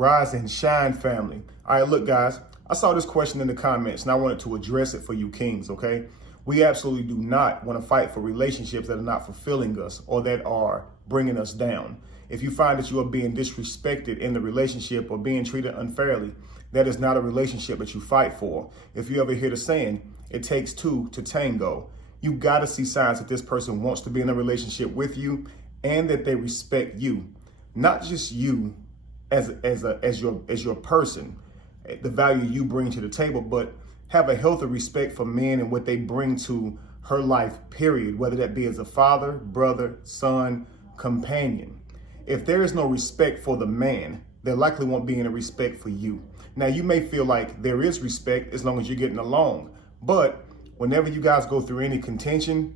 Rise and shine, family. All right, look, guys, I saw this question in the comments and I wanted to address it for you kings, okay? We absolutely do not want to fight for relationships that are not fulfilling us or that are bringing us down. If you find that you are being disrespected in the relationship or being treated unfairly, that is not a relationship that you fight for. If you ever hear the saying, it takes two to tango, you got to see signs that this person wants to be in a relationship with you and that they respect you, not just you as your person, the value you bring to the table, but have a healthy respect for men and what they bring to her life, period, whether that be as a father, brother, son, companion. If there is no respect for the man, there likely won't be any respect for you. Now, you may feel like there is respect as long as you're getting along, but whenever you guys go through any contention,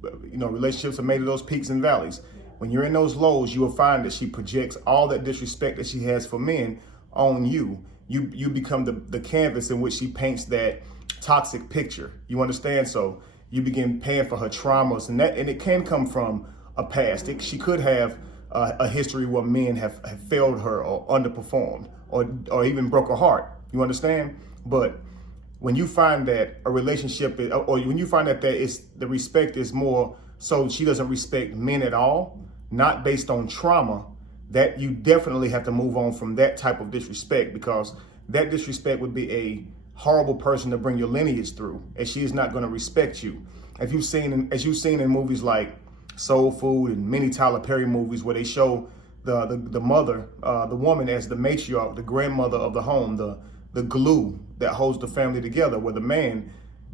relationships are made of those peaks and valleys. When you're in those lows, you will find that she projects all that disrespect that she has for men on you. You become the canvas in which she paints that toxic picture. You understand? So you begin paying for her traumas, and it can come from a past. She could have a history where men have failed her or underperformed or even broke her heart. You understand? But when you find that a relationship or when you find that the respect is more so she doesn't respect men at all, not based on trauma, that you definitely have to move on from that type of disrespect, because that disrespect would be a horrible person to bring your lineage through, and she is not going to respect you. As you've seen in movies like Soul Food and many Tyler Perry movies where they show the mother, the woman as the matriarch, the grandmother of the home, the glue that holds the family together, where the man,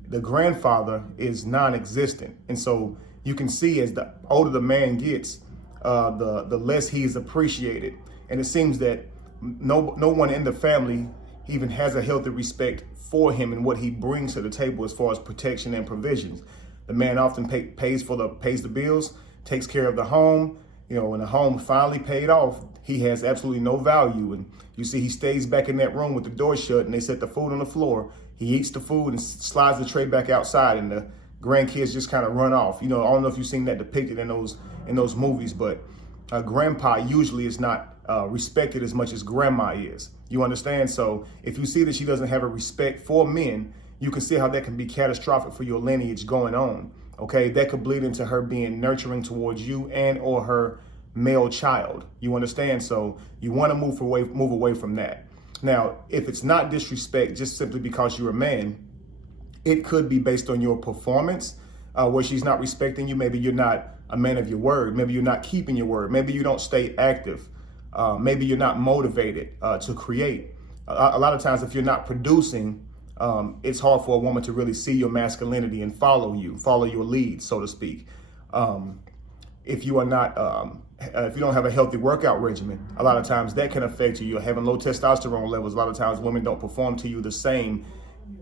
the grandfather, is non-existent. And so you can see as the older the man gets, the less he is appreciated. And it seems that no one in the family even has a healthy respect for him and what he brings to the table as far as protection and provisions. The man often pays the bills, takes care of the home. When the home finally paid off, he has absolutely no value. And you see, he stays back in that room with the door shut and they set the food on the floor. He eats the food and slides the tray back outside, and the grandkids just kind of run off. I don't know if you've seen that depicted in those movies, but grandpa usually is not respected as much as grandma is. You understand? So if you see that she doesn't have a respect for men, you can see how that can be catastrophic for your lineage going on. Okay, that could bleed into her being nurturing towards you and or her male child. You understand? So you want to move away from that. Now, if it's not disrespect just simply because you're a man, it could be based on your performance, where she's not respecting you. Maybe you're not a man of your word. Maybe you're not keeping your word. Maybe you don't stay active. Maybe you're not motivated to create. A lot of times, if you're not producing, it's hard for a woman to really see your masculinity and follow your lead, so to speak. If you are not, if you don't have a healthy workout regimen, a lot of times that can affect you. You're having low testosterone levels. A lot of times women don't perform to you the same.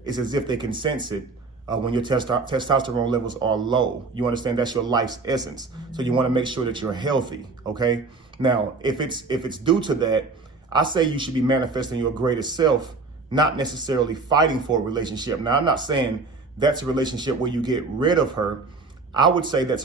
It's as if they can sense it when your testosterone levels are low. You understand that's your life's essence. So you want to make sure that you're healthy, okay? Now, if it's due to that, I say you should be manifesting your greatest self, not necessarily fighting for a relationship. Now, I'm not saying that's a relationship where you get rid of her. I would say that's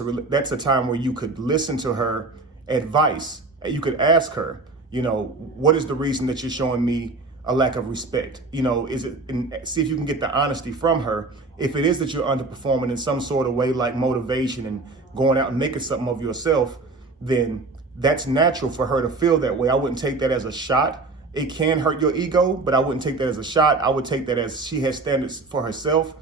a time where you could listen to her advice. You could ask her, what is the reason that you're showing me a lack of respect? Is it, and see if you can get the honesty from her. If it is that you're underperforming in some sort of way, like motivation and going out and making something of yourself, then that's natural for her to feel that way. I wouldn't take that as a shot. It can hurt your ego, but I wouldn't take that as a shot. I would take that as she has standards for herself.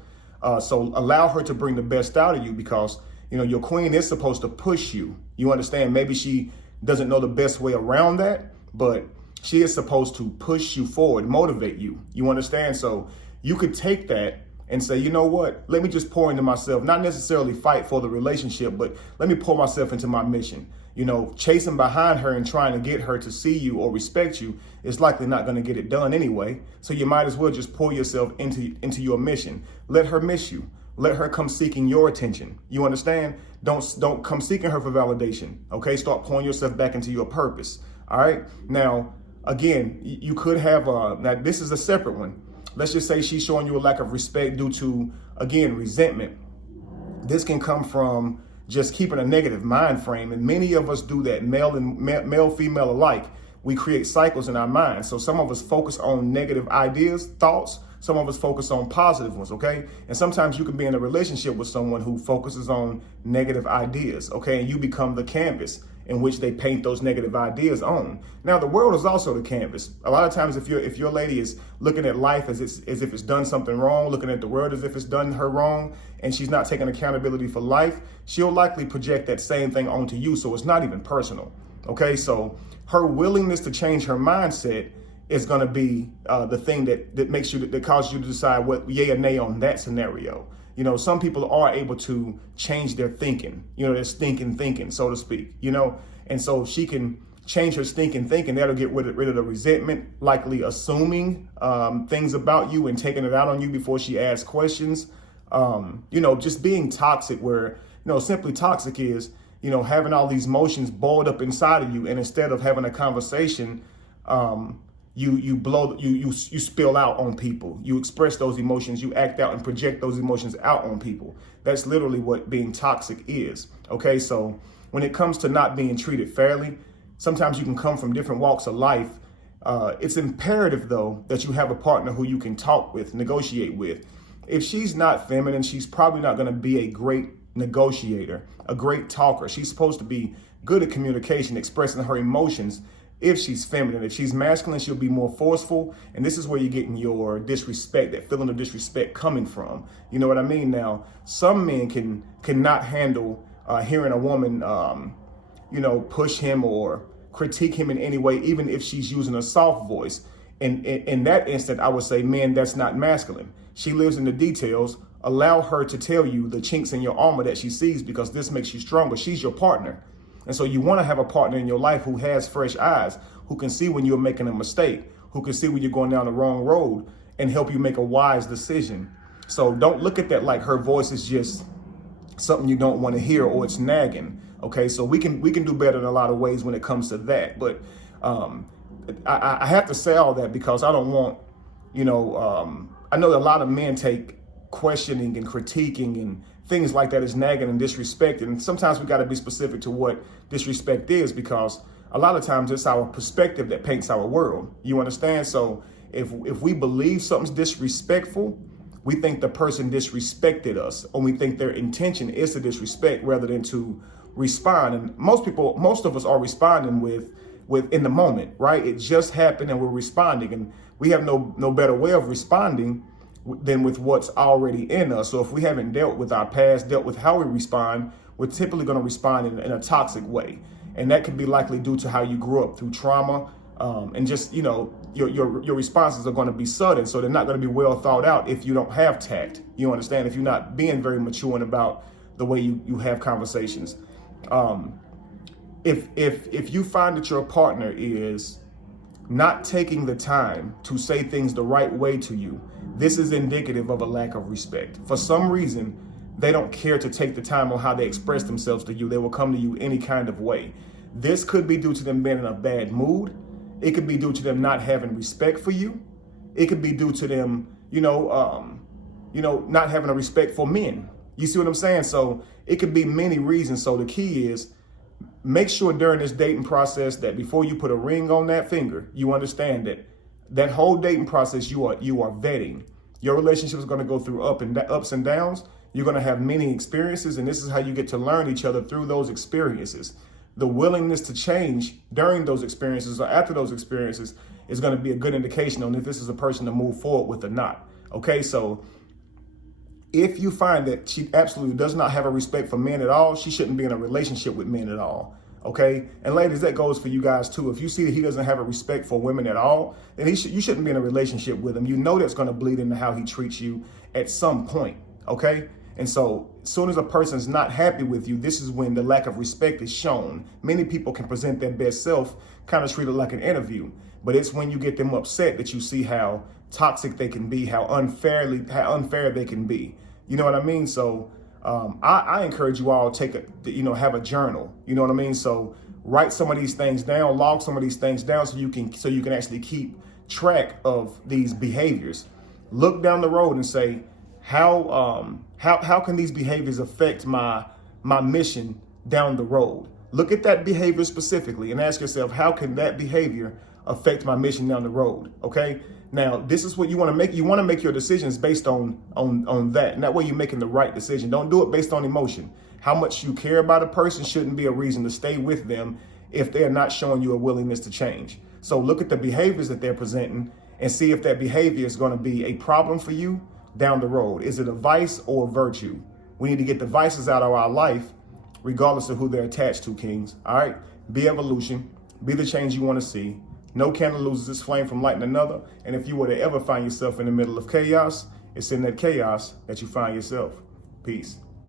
So allow her to bring the best out of you, because, your queen is supposed to push you. You understand? Maybe she doesn't know the best way around that, but she is supposed to push you forward, motivate you. You understand? So you could take that and say, you know what? Let me just pour into myself, not necessarily fight for the relationship, but let me pour myself into my mission. Chasing behind her and trying to get her to see you or respect you is likely not going to get it done anyway. So you might as well just pour yourself into your mission. Let her miss you. Let her come seeking your attention. You understand? Don't come seeking her for validation. Okay? Start pouring yourself back into your purpose. All right? Now, again, you could have now this is a separate one. Let's just say she's showing you a lack of respect due to, again, resentment. This can come from just keeping a negative mind frame. And many of us do that, male, female alike. we create cycles in our minds. So some of us focus on negative ideas, thoughts. Some of us focus on positive ones, okay? And sometimes you can be in a relationship with someone who focuses on negative ideas, okay? And you become the canvas in which they paint those negative ideas on. Now, the world is also the canvas. A lot of times, if your lady is looking at life as if it's done something wrong, looking at the world as if it's done her wrong, and she's not taking accountability for life, she'll likely project that same thing onto you. So it's not even personal, okay? So her willingness to change her mindset is going to be the thing that makes you, that causes you to decide what yay or nay on that scenario. You know, some people are able to change their thinking, you know, their stinking thinking, so to speak, you know, and so if she can change her stinking thinking, that'll get rid of the resentment, likely assuming things about you and taking it out on you before she asks questions. You know, just being toxic where, you know, simply toxic is, you know, having all these emotions boiled up inside of you. And instead of having a conversation, you spill out on people. You express those emotions, you act out and project those emotions out on people. That's literally what being toxic is. Okay, so when it comes to not being treated fairly, sometimes you can come from different walks of life. It's imperative, though, that you have a partner who you can talk with, negotiate with. If she's not feminine, she's probably not going to be a great negotiator, a great talker. She's supposed to be good at communication, expressing her emotions. If she's feminine, if she's masculine, she'll be more forceful. And this is where you're getting your disrespect, that feeling of disrespect coming from. You know what I mean? Now, some men cannot handle hearing a woman, you know, push him or critique him in any way, even if she's using a soft voice. And in that instant, I would say, man, that's not masculine. She lives in the details. Allow her to tell you the chinks in your armor that she sees, because this makes you stronger. She's your partner. And so you want to have a partner in your life who has fresh eyes, who can see when you're making a mistake, who can see when you're going down the wrong road and help you make a wise decision. So don't look at that like her voice is just something you don't want to hear or it's nagging. Okay, so we can do better in a lot of ways when it comes to that. But I have to say all that because I don't want, you know, I know that a lot of men take questioning and critiquing and things like that is nagging and disrespect. And sometimes we got to be specific to what disrespect is, because a lot of times it's our perspective that paints our world. You understand? So if we believe something's disrespectful, we think the person disrespected us, or we think their intention is to disrespect rather than to respond. And most of us are responding with in the moment, right? It just happened and we're responding, and we have no better way of responding than with what's already in us. So if we haven't dealt with our past, dealt with how we respond, we're typically going to respond in a toxic way. And that could be likely due to how you grew up through trauma. And just, you know, your responses are going to be sudden. So they're not going to be well thought out if you don't have tact. You understand? If you're not being very mature about the way you have conversations. If you find that your partner is not taking the time to say things the right way to you, this is indicative of a lack of respect. For some reason, they don't care to take the time on how they express themselves to you. They will come to you any kind of way. This could be due to them being in a bad mood. It could be due to them not having respect for you. It could be due to them, not having a respect for men. You see what I'm saying? So it could be many reasons. So the key is, make sure during this dating process that before you put a ring on that finger, you understand that whole dating process you are vetting. Your relationship is going to go through ups and downs. You're going to have many experiences, and this is how you get to learn each other through those experiences. The willingness to change during those experiences or after those experiences is going to be a good indication on if this is a person to move forward with or not. Okay, so if you find that she absolutely does not have a respect for men at all, she shouldn't be in a relationship with men at all. Okay, and ladies, that goes for you guys too. If you see that he doesn't have a respect for women at all, then you shouldn't be in a relationship with him. You know that's going to bleed into how he treats you at some point. Okay, and so as soon as a person's not happy with you, this is when the lack of respect is shown. Many people can present their best self, kind of treat it like an interview, but it's when you get them upset that you see how toxic they can be, how unfair they can be. You know what I mean? So I encourage you all to have a journal. You know what I mean? So write some of these things down, log some of these things down so you can actually keep track of these behaviors. Look down the road and say, how can these behaviors affect my mission down the road? Look at that behavior specifically and ask yourself, how can that behavior affect my mission down the road? Okay. Now, this is what you want to make. You want to make your decisions based on that. And that way you're making the right decision. Don't do it based on emotion. How much you care about a person shouldn't be a reason to stay with them if they're not showing you a willingness to change. So look at the behaviors that they're presenting and see if that behavior is going to be a problem for you down the road. Is it a vice or a virtue? We need to get the vices out of our life, regardless of who they're attached to, kings. All right. Be evolution. Be the change you want to see. No candle loses its flame from lighting another. And if you were to ever find yourself in the middle of chaos, it's in that chaos that you find yourself. Peace.